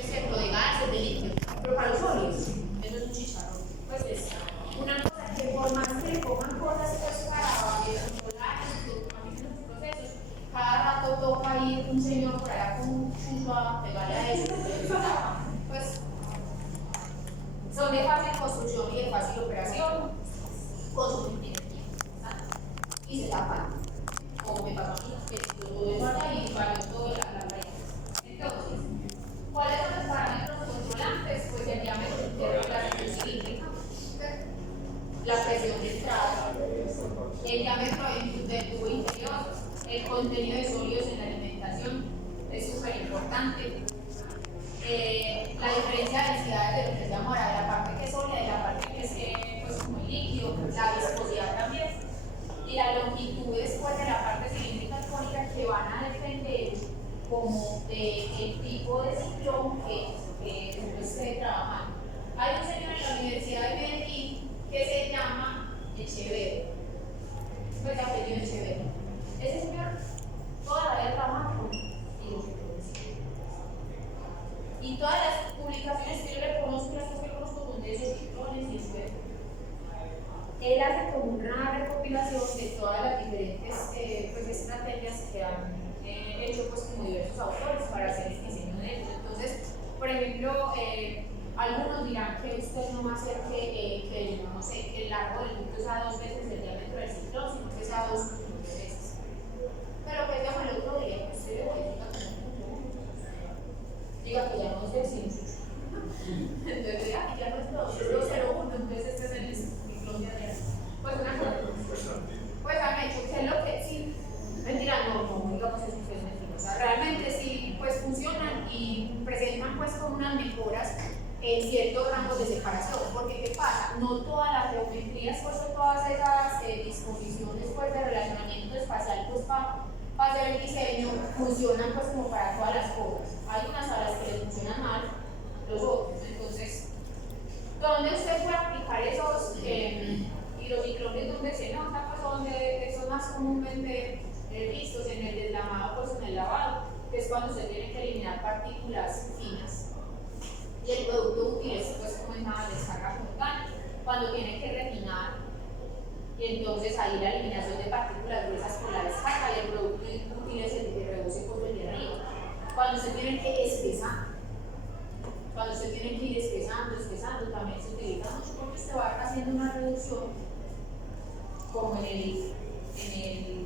cierto, de gases, de líquidos, pero para los sólidos, eso es un chicharrón. Pues es una cosa que por más que le pongan cosas pues, para controlar los procesos, cada rato toca ir un señor por allá con un chucho a pegarle a eso, pues son de fácil construcción y de fácil operación, consumen energía, y se tapan, como me pasó a mí, que todo eso allá y valió toda la pared. Entonces, ¿cuáles son los parámetros controlantes? Pues el diámetro interno de la sección cilíndrica, la presión de entrada, el diámetro del tubo interior, el contenido de sólidos en la alimentación, es súper importante. La diferencia de densidades de lo que se llama la parte que es sólida y la parte que es pues, como el líquido, la viscosidad también, y la longitud después de la parte cilíndrica y cónica que van a depender como del tipo de ciclón que uno esté trabajando. Hay un señor en la Universidad de Medellín que se llama Echeverri, pues apellido Echeverri. Ese señor toda la vida trabaja con hidrociclones. Y todas las publicaciones que yo le conozco, las que conozco son de esos ciclones y eso. Él hace como una recopilación de todas las diferentes pues, estrategias que han hecho pues, como diversos autores para hacer el diseño de ellos. Entonces, por ejemplo, algunos dirán que usted no va a hacer que no sé, que el largo del ducto sea 2 veces el diámetro del ciclón, sino que sea 2 veces. Pero que digamos el otro día que usted le modifica diga que ya no es del 5. Entonces diga que ya no es 2,01, entonces este es el ciclón de ayer. Pues una cosa, pues han hecho que es lo que sí, mentira, no, digamos eso que es mentira. O sea, realmente sí, pues funcionan y presentan pues como unas mejoras en ciertos rangos de separación, porque ¿qué pasa? No todas las geometrías, pues todas esas disposiciones pues de relacionamiento espacial pues para hacer el diseño funcionan pues como para todas las cosas. Hay unas a las que les funcionan mal, los otros. Entonces, ¿dónde usted puede aplicar esos hidrociclones donde se nota? Pues donde son más comúnmente vistos en el deslamado, pues en el lavado, que es cuando se tiene que eliminar partículas finas. Y el producto útil es pues como en una descarga frontal, cuando tiene que refinar, y entonces ahí la eliminación de partículas gruesas por la descarga y el producto útil es el que reduce por el de arriba. Cuando se tiene que espesar, cuando se tiene que ir espesando, también se utiliza mucho porque se va haciendo una reducción como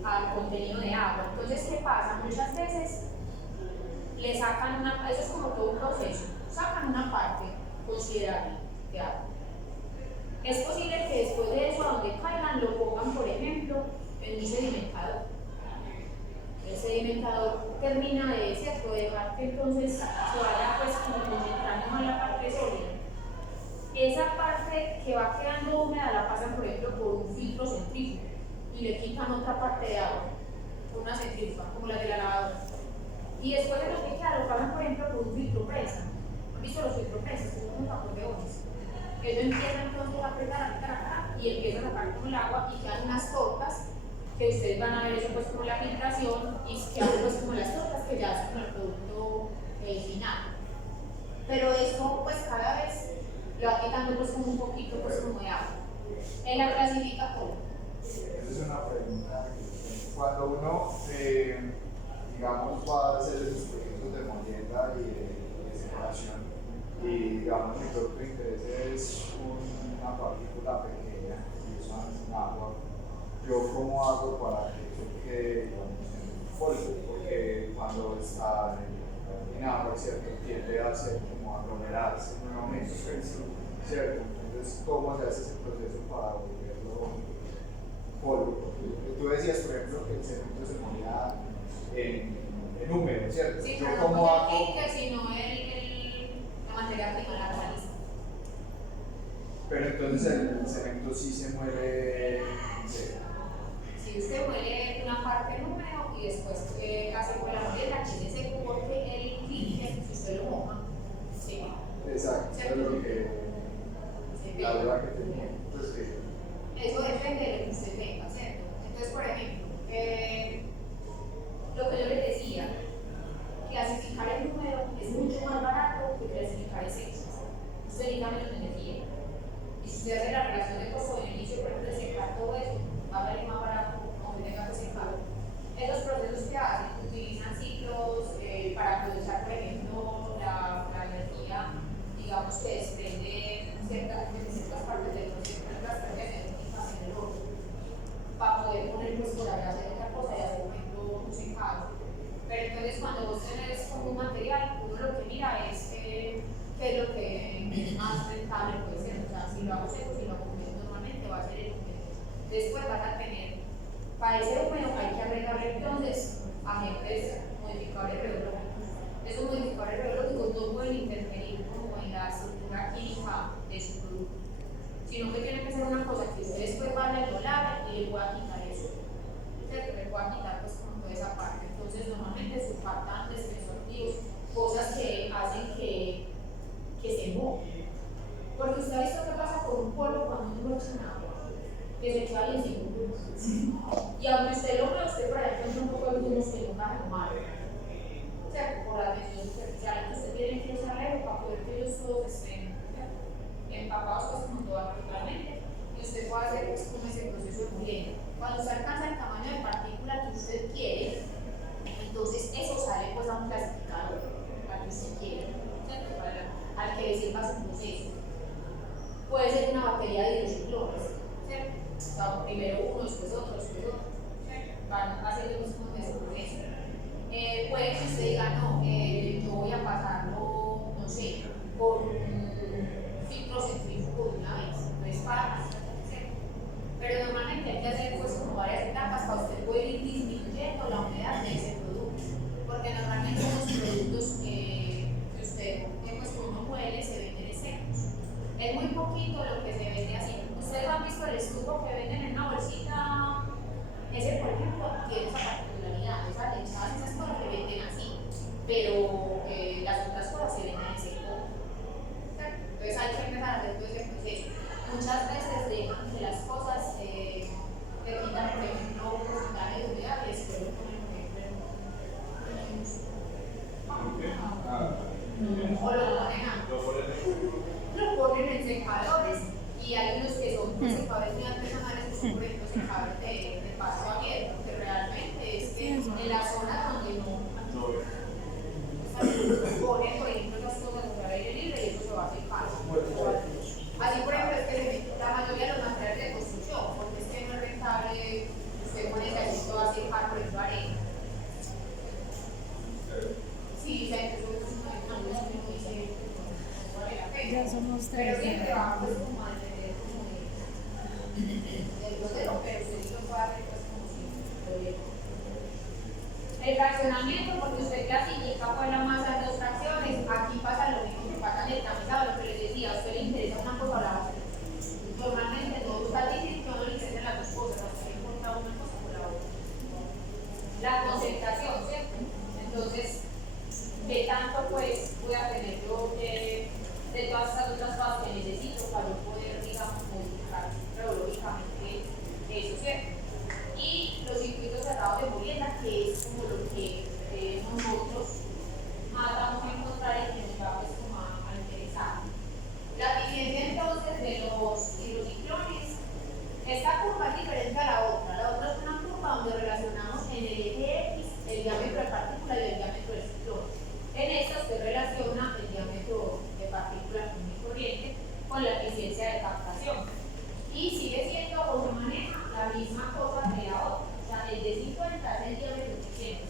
al contenido de agua. Entonces, ¿qué pasa? Muchas veces le sacan eso es como todo un proceso, sacan una parte considerable de agua. Es posible que después de eso, a donde caigan, lo pongan, por ejemplo, en un sedimentador. El sedimentador termina de dejar que entonces se vaya pues como concentrando más la parte sólida. Esa parte que va quedando húmeda la pasan, por ejemplo, por un filtro centrífugo y le quitan otra parte de agua, por una centrífuga, como la de la lavadora. Y después de lo que queda, lo pasan, por ejemplo, por un filtro presa. ¿Han visto los filtropresas? Que son unos acordeones. Eso empieza entonces a apretar y empieza a sacar como el agua y quedan unas tortas que ustedes van a ver eso pues como la filtración y quedan pues como las tortas que ya son el producto final. Pero eso pues cada vez le va quitando pues como un poquito pues como de agua. En la clasificación. Esa es una pregunta. Cuando uno digamos va a hacer esos procesos de molienda y de separación y digamos mi producto de interés es una partícula pequeña y usan agua, yo cómo hago para que eso quede en polvo, porque cuando está en agua, ¿cierto? Tiende a hacer como aglomerarse nuevamente, ¿cierto? Entonces, ¿cómo se hace ese proceso para volverlo polvo? Tú decías, por ejemplo, que el cemento se molía en húmedo, ¿cierto? Sí, ¿Yo pero cómo no hago? el química, sino la materia prima, la caliza. Pero entonces el cemento sí se mueve en seco. Si usted muele una parte en húmedo y después hace con la molienda, que es seco porque el líquido, si usted lo moja, sí. Exacto, eso es lo que la duda que tenía. Entonces, eso depende de lo que usted tenga, ¿cierto? Entonces, por ejemplo, lo que yo les decía, clasificar el húmedo es mucho más barato que Después van a tener, para ese número hay que agregarle entonces agentes modificadores biológicos. Esos modificadores biológicos no pueden interferir como en la estructura química de su producto, sino que tiene que ser una cosa que usted después vaya a volar y le pueda quitar eso. ¿Cierto? Le pueda quitar pues como toda esa parte. Entonces normalmente surfactantes, preservativos, cosas que hacen que se moje. Porque usted ha visto qué pasa con un polvo cuando uno lo echa en agua, que se queda bien seguro. Y aunque usted lo vea, usted por ahí encuentra un poco de grumos que nunca se tomaron. O sea, por la medición superficial, usted tiene que usarle para poder que ellos todos estén empapados pues como todo naturalmente. Y usted puede hacer pues como ese proceso de molienda. Cuando se alcanza el tamaño de partícula que usted quiere, entonces eso sale pues a un clasificador, al que usted quiere, ¿cierto? Al que le sirva su proceso. Puede ser una batería de hidrociclones, ¿cierto? O sea, primero uno, después otro, van haciendo los mismos de ese proceso. Puede que usted diga, no, yo voy a pasarlo, no sé, por un filtro centrífugo de una vez, entonces para ¿cierto? Pero normalmente hay que hacer pues como varias etapas para usted poder ir disminuyendo la humedad de ese producto, porque normalmente los productos que usted pues uno muele se venden secos. Es muy poquito lo que se vende así. Ustedes han visto el estuco que venden en una bolsita. Ese, por ejemplo, tiene esa particularidad. Esas lechadas, esas cosas se venden así, pero las otras cosas se venden en seco. Entonces hay que empezar a hacer todo ese proceso. Muchas veces dejan que las cosas le quitan, por ejemplo, porcentaje de humedad y después lo ponen, por ejemplo, o lo ponen en secadores, y hay unos que son secadores muy artesanales, que son por ejemplo secadores de pasto abierto, que realmente es que en la zona donde no ponen por ejemplo las cosas al aire libre y eso se va a secar. Así por ejemplo es que la mayoría de los materiales de construcción, porque es que no es rentable usted pone que así todo va a secar, por ejemplo arena. Sí, o sea, entonces ya somos pero tres. siempre va pues como a depender como del grosero, pero usted sí lo puede hacer pues como si el fraccionamiento, porque usted clasifica pues la masa en dos fracciones, aquí pasa lo mismo que pasa en el tamizado, lo que les decía, a usted le interesa una cosa o la otra. Normalmente no está difícil que no le interesen las dos cosas, a usted le importa una cosa o la otra. La concentración, ¿cierto? Entonces, ¿qué tanto pues voy a tener yo de todas estas otras cosas que necesito para yo poder, digamos, modificar biológicamente eso, ¿cierto? Y los circuitos cerrados de molienda, que es como lo que nosotros más vamos a encontrar y que nos va pues, como a interesar. La diferencia entonces de los hidrociclones, esta curva es diferente a la otra. La otra es una curva donde relacionamos en el eje X el diámetro de partícula y el diámetro del ciclón. En esta usted relaciona el diámetro de partícula común y corriente con la eficiencia de captación. Y sigue siendo o se maneja la misma cosa de la otra. O sea, el de 50 es el diámetro de 100, 50%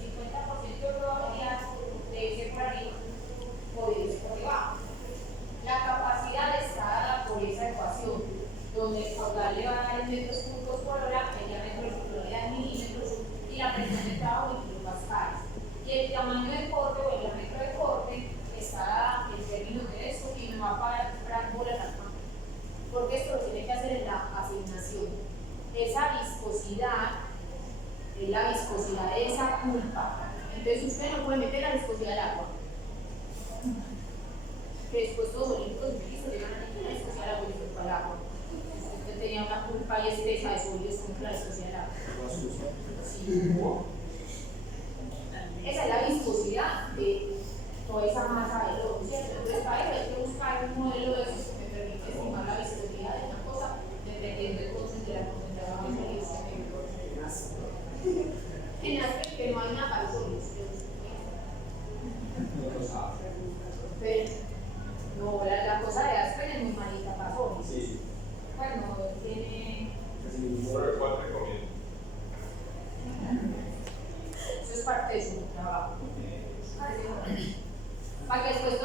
de probabilidad de irse por arriba o de irse por debajo. La capacidad está dada por esa ecuación, donde el caudal le va a dar en metros cúbicos por hora, el diámetro de circularidad en milímetros y la presión de trabajo en kilopascales. Y el tamaño del corte o el diámetro del corte está dada en términos de esto y me va a parar bolas al campo. Porque esto lo tiene que hacer en la asignación. Esa viscosidad es la viscosidad de esa pulpa. Entonces usted no puede meter la viscosidad del agua. Que después todos los líquidos utilizados llegan a la viscosidad del agua y después al agua. Usted tenía una pulpa y espesa de sólidos contra la viscosidad del agua. Sí. Esa es la viscosidad de toda esa masa de lodo, ¿cierto? Entonces para eso hay que buscar un modelo de esos que me permite estimar la viscosidad de una cosa dependiendo entonces de la concentración de sólidos que me en las que no hay nada para los sólidos. Pero no, la cosa de Aspen es muy malita para sólidos. Sí. Bueno, tiene... ¿Por cuál recomiendo? Eso es parte de su trabajo. Para que después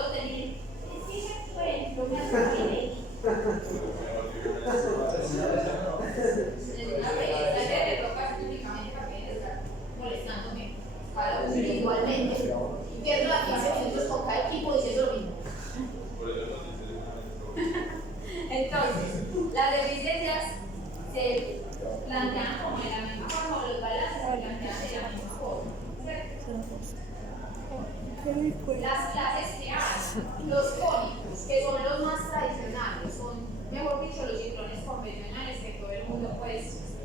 Los cónicos, que son los más tradicionales, son, mejor dicho, los ciclones convencionales que todo el mundo, pues,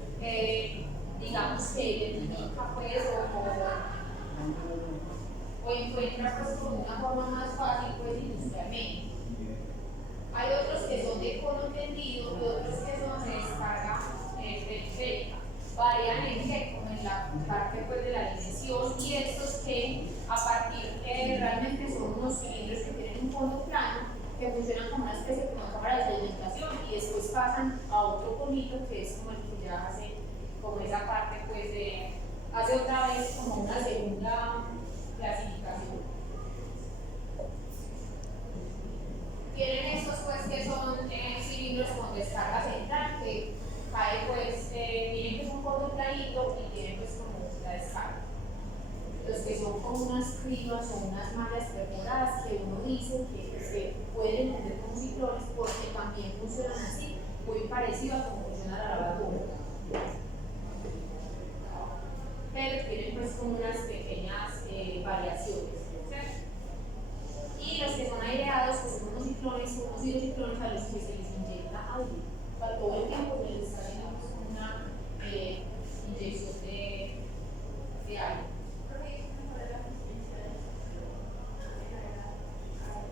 digamos que identifica, pues, o encuentra, pues, como una forma más fácil, pues, industrialmente. Hay otros que son de cono tendido y otros que son de descarga periférica. Varían en qué, como en la parte, pues, de la dimensión, y estos que a partir realmente son unos cilindros que tienen un fondo plano que funcionan como una especie como cámara de sedimentación y después pasan a otro conito que es como el que ya hace como esa parte, pues, hace otra vez como una segunda clasificación. Tienen estos, pues, que son cilindros con descarga central que cae, pues, tienen que es un fondo planito y tienen, pues, como la descarga. Los que son como unas cribas o unas mallas perforadas que uno dice que se pueden entender como ciclones porque también funcionan así, muy parecido a como funciona la lavadora. Pero tienen, pues, como unas pequeñas variaciones, ¿cierto? Y los que son aireados, que son unos hidrociclones a los que se les inyecta aire. O sea, todo el tiempo se les está haciendo, pues, una inyección de aire.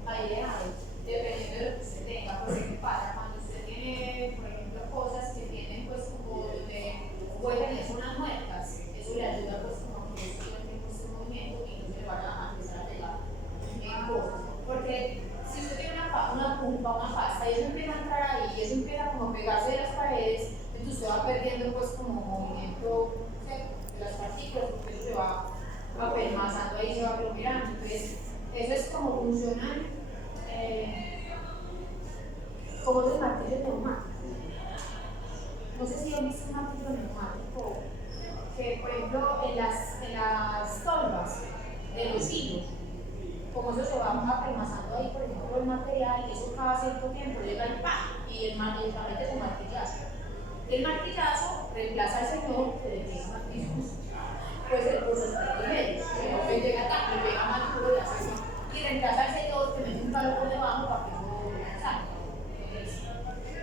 Aireado, dependiendo de lo que usted tenga. Pues, ¿qué pasa? Cuando usted tiene, por ejemplo, cosas que tienen, pues, como donde pueden tener zonas muertas, eso le ayuda, pues, como a que eso tenga este movimiento y no se le vaya a empezar a pegar en cosas. Porque si usted tiene una pulpa, una pasta, y eso empieza a entrar ahí, y eso empieza como a pegarse de las paredes, entonces usted va perdiendo, pues, como movimiento de las partículas, porque eso se va apelmazando ahí, se va aglomerando. Entonces, eso es como funcionan como los martillos neumáticos. No sé si han visto un martillo neumático que, por ejemplo, en las tolvas de los hilos, como eso se va apelmazando ahí, por ejemplo, el material, eso cada cierto tiempo llega el ¡pam! Y el mete su martillazo. El martillazo reemplaza al señor que le pega martillazos. Pues el proceso primero, que no llega tan, le pega más duro y hace así. Y reemplaza al señor que mete un palo por debajo para que no salga.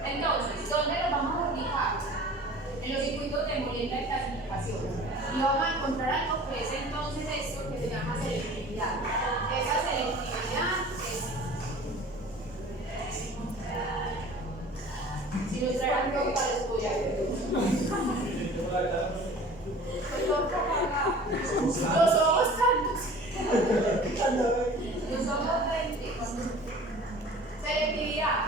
Entonces, ¿dónde los vamos a ubicar? En los circuitos de molienda y clasificación. Y vamos a encontrar algo que es entonces esto que se llama selectividad. Esa selectividad es. Si nos traigan ropa, les podría ver. Los ojos tantos. Los ojos 20. Selectividad.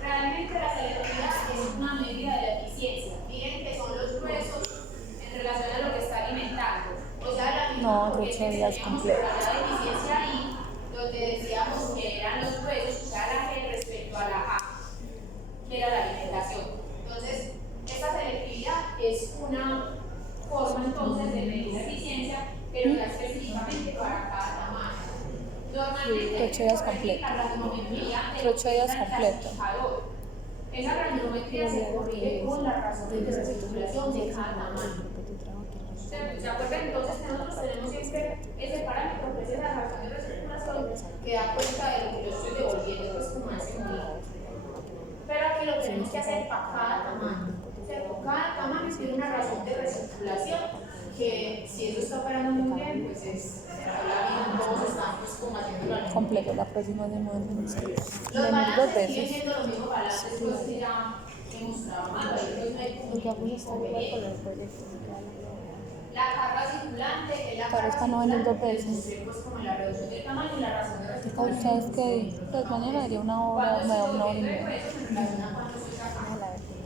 Realmente la selectividad es una medida de la eficiencia. Miren que son los huesos en relación a lo que está alimentando. O sea, la misma corriente que teníamos para la eficiencia ahí, donde decíamos que eran los huesos, o sea, la G respecto a la A, que era la alimentación. Entonces, esta selectividad es una forma entonces de medir la eficiencia, pero ya específicamente para cada tamaño. Normalmente, la granulometría esa granulometría se corrige con la razón de recirculación de cada tamaño. ¿Se acuerdan entonces que nosotros tenemos siempre ese parámetro que es la razón de recirculación que da cuenta de lo que yo estoy devolviendo, pues, como ese modelo? Pero aquí lo tenemos que hacer para cada tamaño. Cada tamaño tiene una razón de recirculación que, si eso está operando muy bien, pues es todos están, pues, como haciendo la completo. La próxima semana los balances siguen siendo los mismos balances, pues, que ya hemos trabajado. La carga circulante es la carga circulante, pues, como la reducción del tamaño y la razón de recirculación. ¿Sabes qué? Pues mañana daría una hora, me da una hora y media.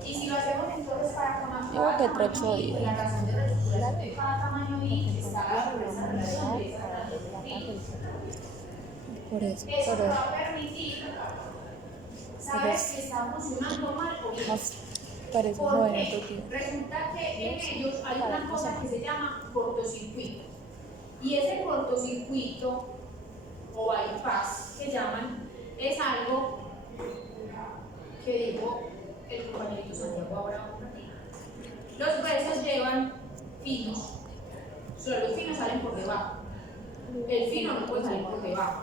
Y si lo hacemos entonces para cada Yo que tamaño trocho y la razón de recirculación de cada tamaño y está por esa relación de esa relación. Por eso, Eso pero va a permitir saber si está funcionando mal o bien. parece ¿Por bueno, qué? porque Resulta que en ellos hay una cosa que se llama cortocircuito. Y ese cortocircuito o bypass que llaman es algo que dijo el compañerito Santiago ahora un ratito. Los huesos llevan finos, solo los finos salen por debajo. El fino no puede salir por debajo.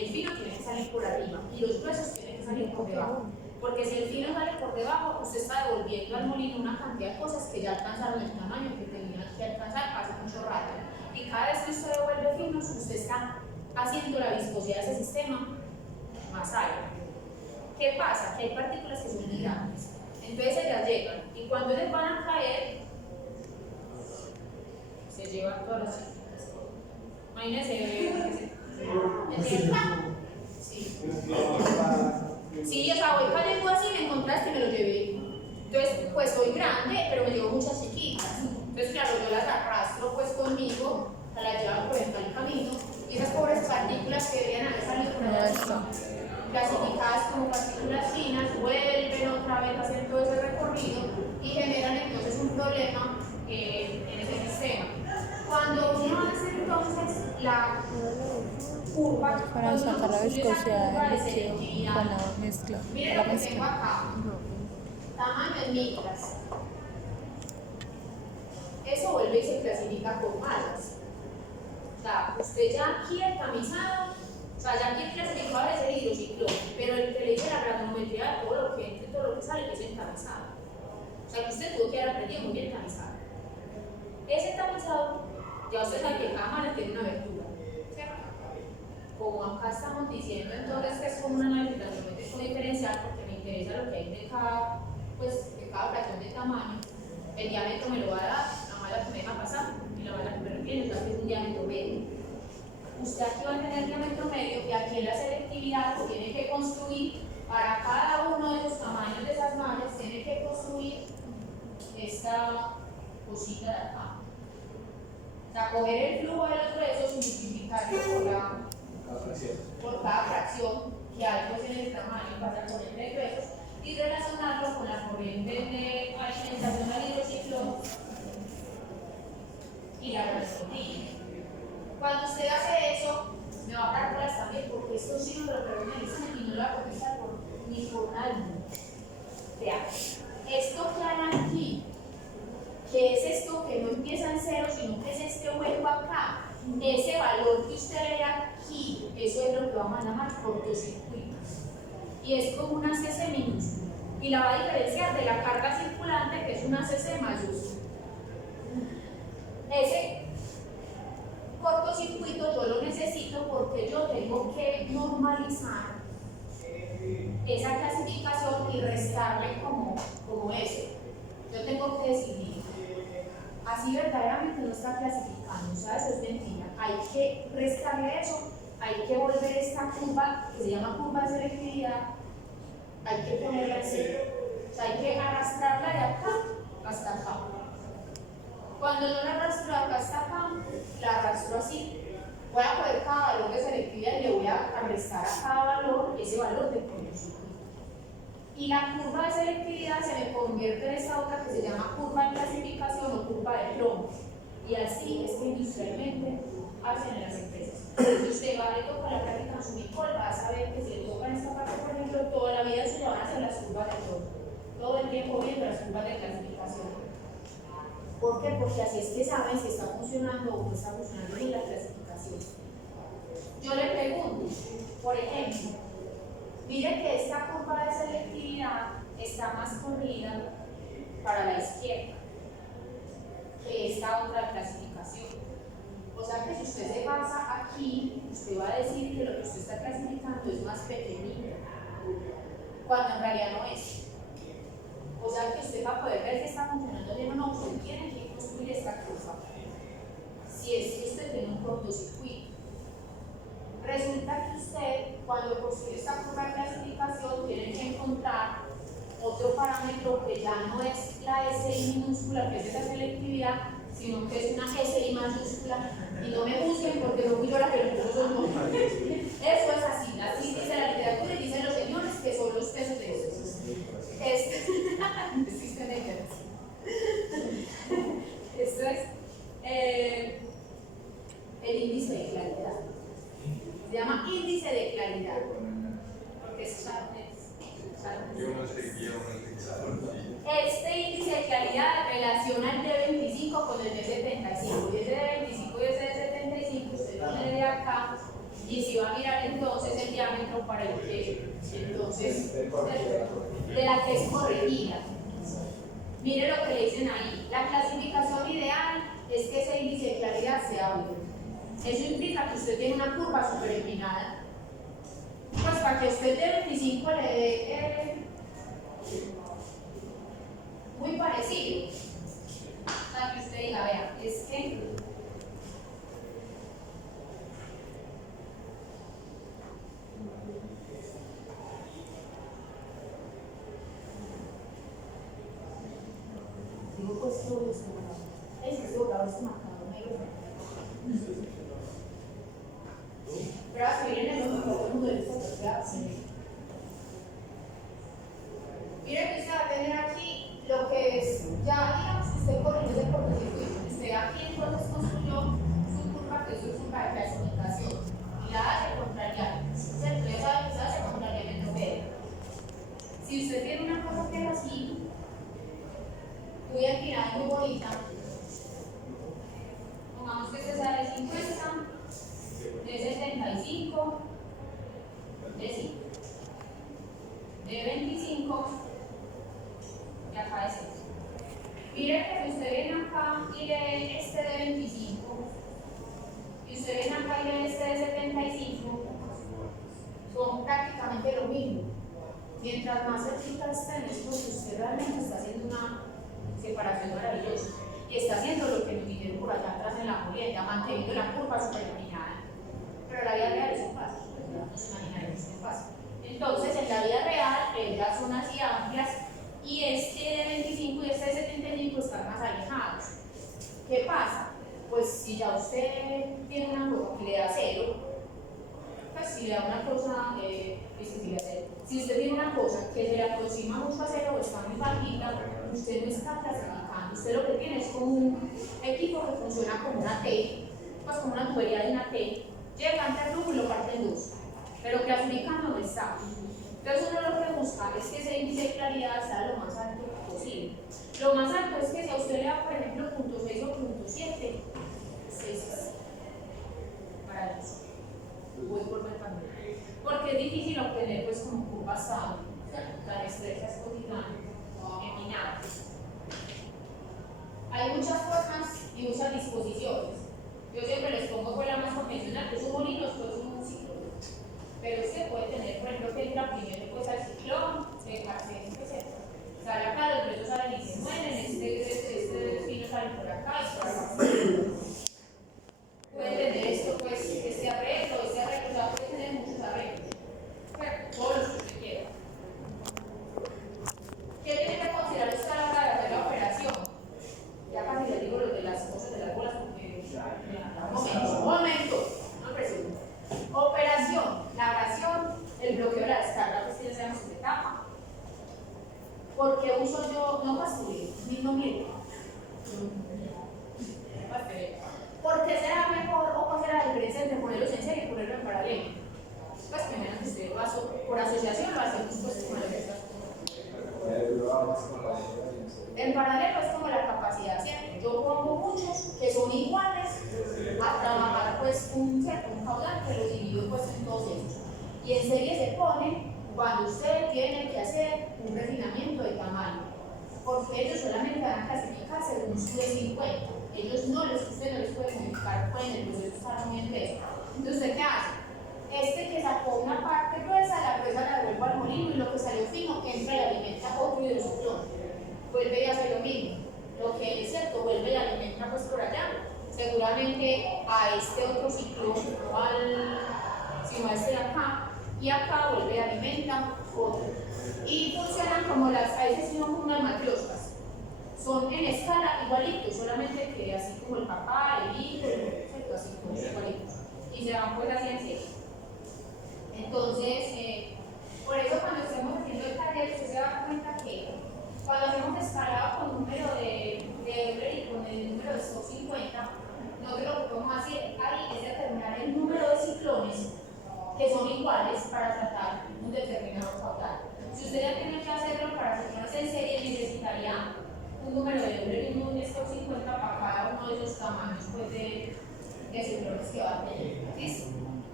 el fino tiene que salir por arriba y los gruesos tienen que salir por debajo. Porque si el fino sale por debajo, usted está devolviendo al molino una cantidad de cosas que ya alcanzaron el tamaño que tenían que alcanzar hace mucho rato. Y cada vez que usted devuelve finos, usted está haciendo la viscosidad de ese sistema más alta. ¿Qué pasa? Que hay partículas que son muy grandes. Entonces ellas llegan y cuando ellas van a caer, se llevan todas las cositas. Imagínense, sí. Sí, o sea, voy cayendo así, me encontraste y me lo llevé. Entonces, pues soy grande, pero me llevo muchas chiquitas. Entonces, claro, yo las arrastro pues conmigo, las llevo por el camino, y esas pobres partículas que deberían haber salido por allá arriba, clasificadas como partículas finas, vuelven otra vez a hacer todo ese recorrido y generan entonces un problema en ese sistema. Cuando uno hace entonces la curva, Para sacar la viscosidad del líquido selectividad, con la mezcla. miren La lo que tengo mezcla. acá, tamaño en micras. Eso vuelve y se clasifica por mallas. O sea, usted ya aquí el tamizado, o sea, ya aquí el clasificador es el hidrociclón, pero el que le dice la granulometría de todo lo que entra y todo lo que sale es el tamizado. O sea, que usted tuvo que haber aprendido muy bien tamizado. Ese tamizado, ya usted sabe que cada malla tiene una abertura, ¿cierto? Como acá estamos diciendo, entonces que es como una análisis granulométrico diferencial, porque me interesa lo que hay de cada, pues, de cada fracción de tamaño. El diámetro me lo va a dar la malla que me deja pasar y la malla que me refiere, o sea, que es un diámetro medio. Usted aquí va a tener diámetro medio y aquí en la selectividad tiene que construir para cada uno de los tamaños de esas mallas, tiene que construir esta cosita de acá. O sea, coger el flujo de los gruesos y multiplicarlo por cada fracción que hay pues, en el tamaño para la corriente de gruesos y relacionarlo con la corriente de alimentación al hidrociclón y la granulometría. Cuando usted hace eso, me va a dar bolas también, porque esto sí no lo preguntan y no lo va a contestar ni por nadie. Vean, esto que hay aquí, que es esto que no empieza en cero, sino que es este hueco acá, ese valor que usted le da aquí, eso es lo que vamos a llamar cortocircuito. Y es como una CC minúscula. Y la va a diferenciar de la carga circulante, que es una CC mayúscula. Ese cortocircuito yo lo necesito porque yo tengo que normalizar esa clasificación y restarle como eso. Yo tengo que decidir. Así verdaderamente no está clasificando, o sea, eso es mentira. Hay que restarle eso, hay que volver esta curva, que se llama curva de selectividad, hay que ponerla en cero. O sea, hay que arrastrarla de acá hasta acá. Cuando yo la arrastro de acá hasta acá, la arrastro así. Voy a coger cada valor de selectividad y le voy a restar a cada valor ese valor de cortocircuito. Y la curva de selectividad se me convierte en esta otra que se llama curva de clasificación o curva de plomo. Y así es que industrialmente hacen en las empresas. Si usted va a tocar la práctica en su micol, va a saber que si le toca en esta parte, por ejemplo, toda la vida se le van a hacer las curvas de plomo. Todo el tiempo viendo las curvas de clasificación. ¿Por qué? Porque así es que saben si está funcionando o no está funcionando bien la clasificación. Yo le pregunto, por ejemplo, mire que esta curva de selectividad está más corrida para la izquierda que esta otra clasificación. O sea que si usted se basa aquí, usted va a decir que lo que usted está clasificando es más pequeñito, cuando en realidad no es. O sea que usted para poder ver si está funcionando bien o no, usted tiene que construir esta curva. Si es que usted tiene un cortocircuito. Resulta que usted, cuando construye esta curva de clasificación, tiene que encontrar otro parámetro que ya no es la SI minúscula, que es esa selectividad, sino que es una SI mayúscula. Y no me juzguen porque no fui yo la que lo puso esos nombres. Eso es así, así dice la literatura y dicen los señores que son los pesos de esos. Esto es el índice de claridad. Se llama índice de claridad. Porque es este índice de claridad relaciona el D25 con el D75. Y ese D25 y ese D75 usted lo lee de acá Y si va a mirar entonces el diámetro para el que, entonces, de la que es corregida. Mire lo que le dicen ahí. La clasificación ideal es que ese índice de claridad sea 1. Eso implica que usted tiene una curva superempinada. Pues para que usted de 25 le dé muy parecido. Para que usted diga, vea, es que digo, pues todo esto, es doblado, es marcado negro. Pero a subir en el otro de fotografía. Mire que usted va a tener aquí lo que es, ya digamos que usted corrigió el cortocircuito. Usted aquí entonces construyó su curva, que es su curva de clasificación. Y la hace contrariar. ¿Cierto? Ya sabe que se hace contrariamente verde. Si usted tiene una cosa que es así, muy empinada, muy bonita, pongamos que este sea de 50, de 75, de 5, de 25 y acá de 6. Mire que si usted viene acá y lee este de 25 y usted viene acá y lee este de 75, son prácticamente lo mismo. Mientras más cerquita estén, es porque usted realmente está haciendo una separación maravillosa y está haciendo lo que nos dijeron por allá atrás en la molienda, manteniendo la curva superempinada. Pero la vida real es un paso, no se imaginan que es un paso. Entonces, en la vida real, las son así amplias y este de 25 y este de 75 están más alejados. ¿Qué pasa? Pues si ya usted tiene una cosa que le da 0, pues si le da una cosa, si usted tiene una cosa que se le aproxima mucho a 0 o está muy bajita, usted no está clasificando. Usted lo que tiene es como un equipo que funciona como una T, pues como una tubería de una T. Llega ante el flujo y lo parte en dos, pero clasificando no está. Entonces uno lo que busca es que ese índice de claridad sea lo más alto posible. Lo más alto es que si a usted le da, por ejemplo, 0.6 o 0.7, 6 para eso. Voy por ver también. Porque es difícil obtener pues como curvas tan estrechas cotidianas, empinadas. Hay muchas formas y muchas disposiciones. Yo siempre les pongo pues la más convencional, que es un molino, después un ciclón. Pero usted puede tener, por ejemplo, que entra primero pues al ciclón, se sale acá, los presos salen y se mueren, este filo sale por acá y por acá. Puede tener esto, pues, este arreglo, o sea, puede tener muchos arreglos. Pero todos los que usted quiera. ¿Qué tiene que considerar usted a la hora de hacer la operación? Ya casi les digo lo de las cosas de las bolas porque un momento, no presiono. Operación, la abrasión, el bloqueo de la descarga, pues que ya sabemos que se tapa. ¿Por qué uso yo no pastureo? Mismo miel. ¿Por qué será mejor o cuál será la diferencia entre ponerlos en serie y ponerlo en paralelo? Pues primero que usted por asociación lo hacemos pues con el resto. En paralelo es como la capacidad, ¿cierto? Yo pongo muchos que son iguales a trabajar pues un caudal que lo divido pues en todos ellos. Y en serie se pone cuando usted tiene que hacer un refinamiento de tamaño, porque ellos solamente van a clasificar según su de 50. Ellos usted no les puede modificar, pueden el proceso estar muy entero. Entonces, ¿usted qué hace? Este que sacó una parte gruesa, la gruesa la devuelve al molino y lo que salió fino entra y alimenta otro hidrociclón. Vuelve y hace lo mismo. Lo que es cierto, vuelve y alimenta pues por allá. Seguramente a este otro ciclón, no sino a este de acá, y acá vuelve y alimenta otro. Y funcionan como a veces son como unas matrioscas. Son en escala igualitos, solamente que así como el papá, el hijo, ¿cierto? Así como igualitos. Y se van pues así en serie. Entonces, por eso cuando estemos haciendo el taller, usted se va a dar cuenta que cuando hacemos escalado con número de Euler y con el número de stock 50, nosotros lo que podemos hacer ahí es determinar el número de ciclones que son iguales para tratar un determinado caudal. Si usted ya tiene que hacerlo para ciclones en serie, necesitaría un número de Euler y un stock 50 para cada uno de esos tamaños pues, de ciclones que va a tener. ¿Listo?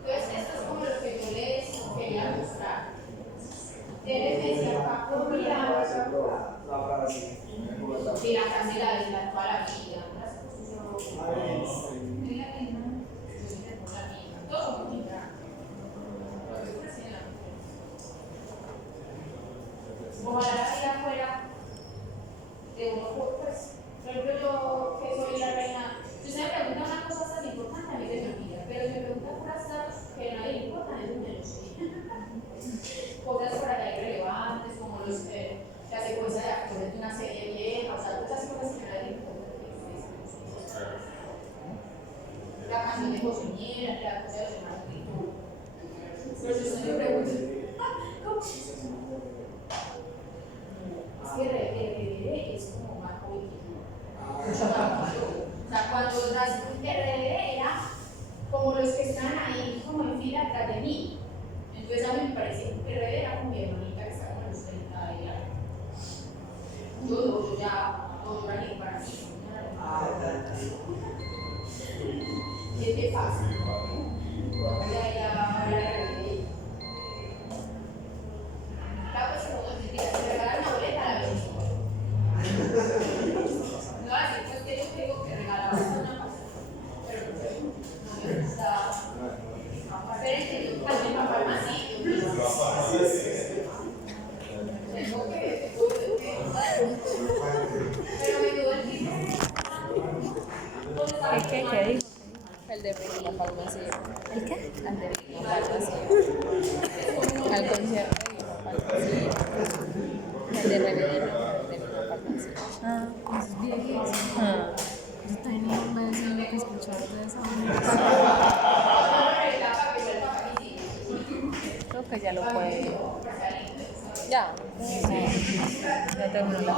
Entonces, esto es como lo que yo les quería mostrar. Tienes que decir, Paco, mira, La frase. y la frase la de la toda la vida. Todo mira. Ojalá la vida fuera de uno, pues, por ejemplo, yo que soy la reina, si usted me pregunta una cosa tan importante, a mí se me olvida, pero si me pregunta cosas que a nadie le importan, eso me lo sé. Cosas por allá irrelevantes, como la secuencia de actores de una serie vieja, o sea, muchas cosas que a nadie le importan. La canción de José la cosa de los demás. Pero si usted me pregunta, ¿cómo? Es que RBD es como más político. O sea, cuando las RBD era como los que están ahí, como en fila atrás de mí. Entonces a mí me parece que RBD era como mi hermanita que está como en los 30 de años. Yo ya, no, yo era ni para mí. ¿Qué te pasa? Ya, RBD. Claro que se regalar una boleta a la vez. No, así pues que yo tengo que regalar una pasada. Pero no me gusta. Pero es que yo también me farmacia. Tengo que. Pero me duele el tipo. ¿Qué dijo? El de Ricky Farmacia. ¿El qué? Al de Ricky Farmacia. Al concierto de Farmacia. El de Revenue, el de Ricky Farmacia. Ah, es viejísimo. Yo tenía un mes en que escuchar de esa manera. Creo que ya lo puede. Ya. Sí, ya terminó la